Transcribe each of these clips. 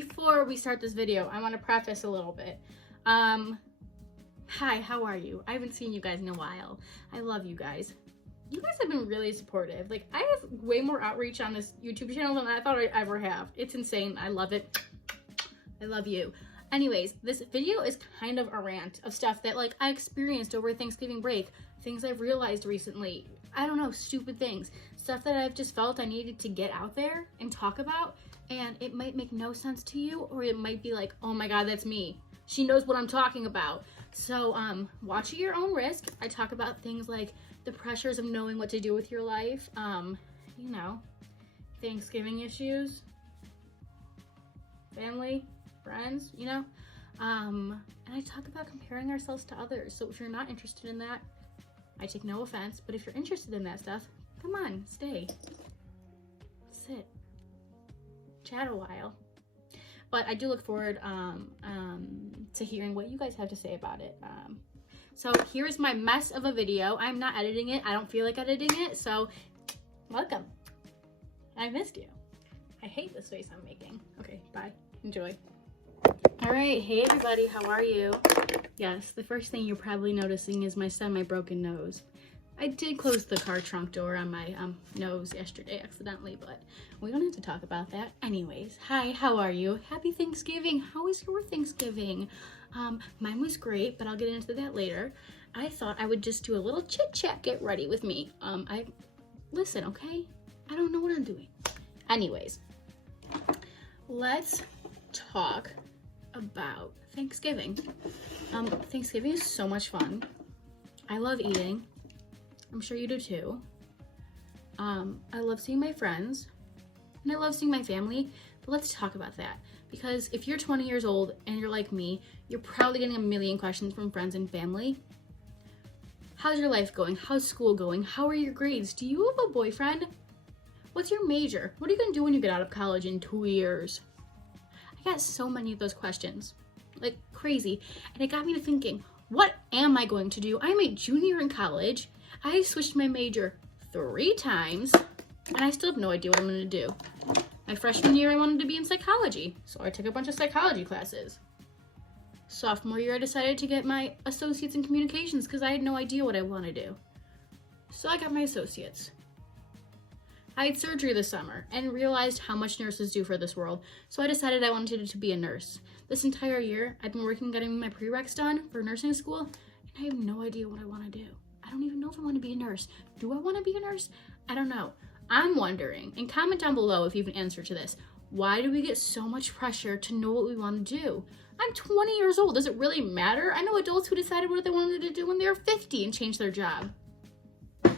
before we start this video, I want to preface a little bit. Hi, how are you? I haven't seen you guys in a while. I love you guys. You guys have been really supportive. Like, I have way more outreach on this YouTube channel than I thought I'd ever have. It's insane. I love it. I love you. Anyways, this video is kind of a rant of stuff that, like, I experienced over Thanksgiving break. Things I've realized recently. I don't know, stupid things. Stuff that I've just felt I needed to get out there and talk about. And it might make no sense to you, or it might be like, oh my God, that's me. She knows what I'm talking about. So watch at your own risk. I talk about things like the pressures of knowing what to do with your life, you know, Thanksgiving issues, family, friends, you know, and I talk about comparing ourselves to others. So if you're not interested in that, I take no offense, but if you're interested in that stuff, come on, stay, sit, chat a while. But I do look forward to hearing what you guys have to say about it. So here's my mess of a video. I'm not editing it. I don't feel like editing it. So welcome. I missed you. I hate this face I'm making. Okay, bye. Enjoy. All right. Hey, everybody. How are you? Yes, the first thing you're probably noticing is my semi-broken nose. I did close the car trunk door on my nose yesterday accidentally, but we don't have to talk about that. Anyways, hi, how are you? Happy Thanksgiving. How was your Thanksgiving? Mine was great, but I'll get into that later. I thought I would just do a little chit chat, get ready with me. Listen, okay? I don't know what I'm doing. Anyways, let's talk about Thanksgiving. Thanksgiving is so much fun. I love eating. I'm sure you do too. I love seeing my friends and I love seeing my family, but let's talk about that. Because if you're 20 years old and you're like me, you're probably getting a million questions from friends and family. How's your life going? How's school going? How are your grades? Do you have a boyfriend? What's your major? What are you gonna do when you get out of college in 2 years? I got so many of those questions, like crazy. And it got me to thinking, what am I going to do? I'm a junior in college. I switched my major 3 times, and I still have no idea what I'm going to do. My freshman year, I wanted to be in psychology, so I took a bunch of psychology classes. Sophomore year, I decided to get my associates in communications because I had no idea what I wanted to do. So I got my associates. I had surgery this summer and realized how much nurses do for this world, so I decided I wanted to be a nurse. This entire year, I've been working on getting my prereqs done for nursing school, and I have no idea what I want to do. I don't even know if I want to be a nurse. Do I want to be a nurse? I don't know. I'm wondering, and comment down below if you have an answer to this. Why do we get so much pressure to know what we want to do? I'm 20 years old. Does it really matter? I know adults who decided what they wanted to do when they were 50 and changed their job.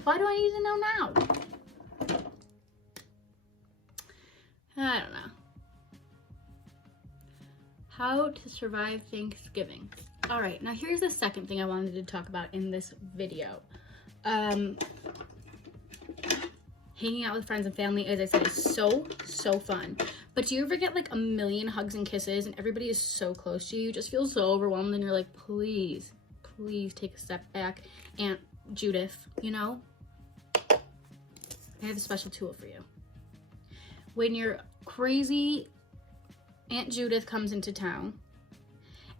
Why do I need to know now? I don't know. How to survive Thanksgiving. All right, now here's the second thing I wanted to talk about in this video. Hanging out with friends and family, as I said, is so fun. But do you ever get like a million hugs and kisses and everybody is so close to you? You just feel so overwhelmed and you're like, please take a step back. Aunt Judith, you know? I have a special tool for you. When your crazy Aunt Judith comes into town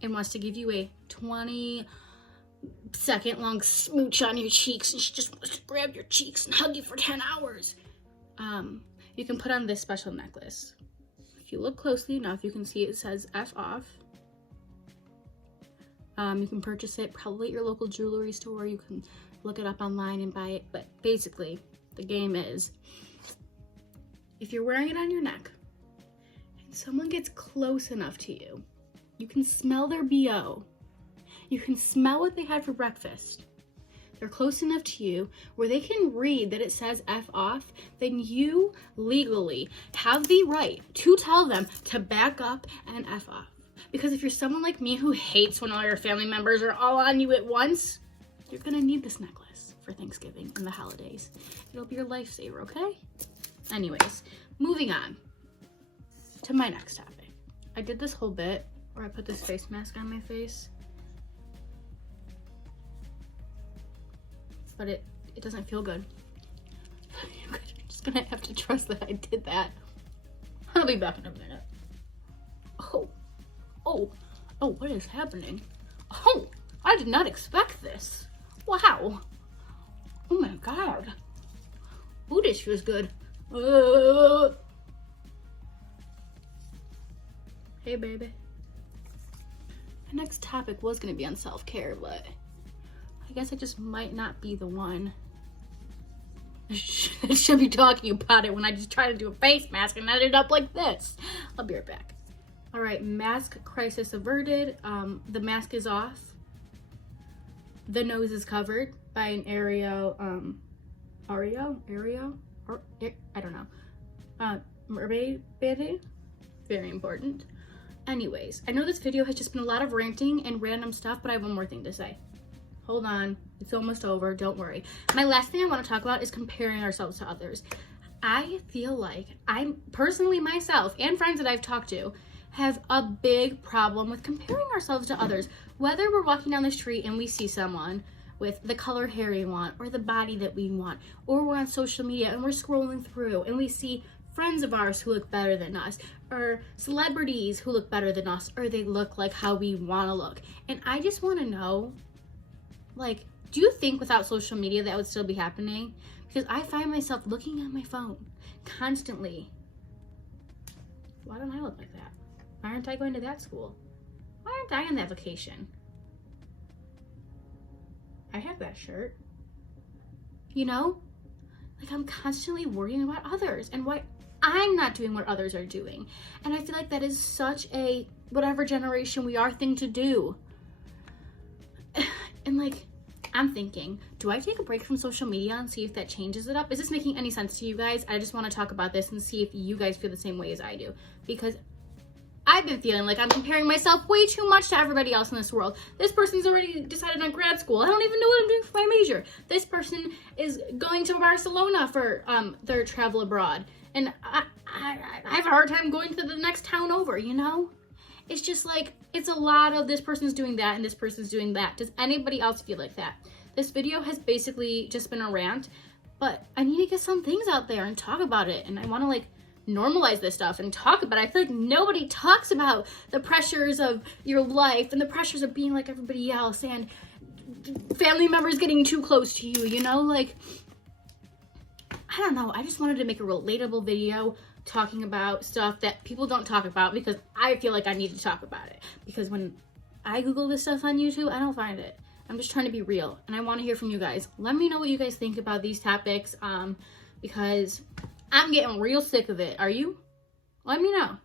and wants to give you a 20-second long smooch on your cheeks, and she just wants to grab your cheeks and hug you for 10 hours. You can put on this special necklace. If you look closely enough, you can see it says F off. You can purchase it probably at your local jewelry store. You can look it up online and buy it. But basically, the game is, if you're wearing it on your neck and someone gets close enough to you, you can smell their BO. You can smell what they had for breakfast. They're close enough to you where they can read that it says F off, then you legally have the right to tell them to back up and F off. Because if you're someone like me who hates when all your family members are all on you at once, you're gonna need this necklace for Thanksgiving and the holidays. It'll be your lifesaver, okay? Anyways, moving on to my next topic. I did this whole bit where I put this face mask on my face, but it doesn't feel good. You're just gonna have to trust that I did that. I'll be back in a minute. Oh, what is happening? Oh, I did not expect this. Wow. Oh my god. Ooh, this feels good. Hey, baby. The next topic was going to be on self-care, but I guess I just might not be the one. I should be talking about it when I just try to do a face mask and ended up like this. I'll be right back. All right, mask crisis averted. The mask is off. The nose is covered by an Aereo, or I don't know. Mermaid bathing. Very important. Anyways, I know this video has just been a lot of ranting and random stuff, but I have one more thing to say. Hold on, it's almost over, don't worry. My last thing I want to talk about is comparing ourselves to others. I feel like I'm personally myself and friends that I've talked to have a big problem with comparing ourselves to others. Whether we're walking down the street and we see someone with the colored hair we want or the body that we want, or we're on social media and we're scrolling through and we see friends of ours who look better than us, or celebrities who look better than us, or they look like how we want to look. And I just want to know, like, do you think without social media that would still be happening? Because I find myself looking at my phone constantly. Why don't I look like that? Why aren't I going to that school? Why aren't I on that vacation? I have that shirt. You know? Like, I'm constantly worrying about others and why I'm not doing what others are doing. And I feel like that is such a whatever generation we are thing to do. And like, I'm thinking, do I take a break from social media and see if that changes it up? Is this making any sense to you guys? I just want to talk about this and see if you guys feel the same way as I do. Because I've been feeling like I'm comparing myself way too much to everybody else in this world. This person's already decided on grad school. I don't even know what I'm doing for my major. This person is going to Barcelona for their travel abroad. And I have a hard time going to the next town over, you know? It's just like, it's a lot of this person's doing that and this person's doing that. Does anybody else feel like that? This video has basically just been a rant, but I need to get some things out there and talk about it. And I want to like normalize this stuff and talk about it. I feel like nobody talks about the pressures of your life and the pressures of being like everybody else and family members getting too close to you, you know? Like, I don't know. I just wanted to make a relatable video talking about stuff that people don't talk about because I feel like I need to talk about it. Because when I Google this stuff on YouTube, I don't find it. I'm just trying to be real and I want to hear from you guys. Let me know what you guys think about these topics because I'm getting real sick of it. Are you? Let me know.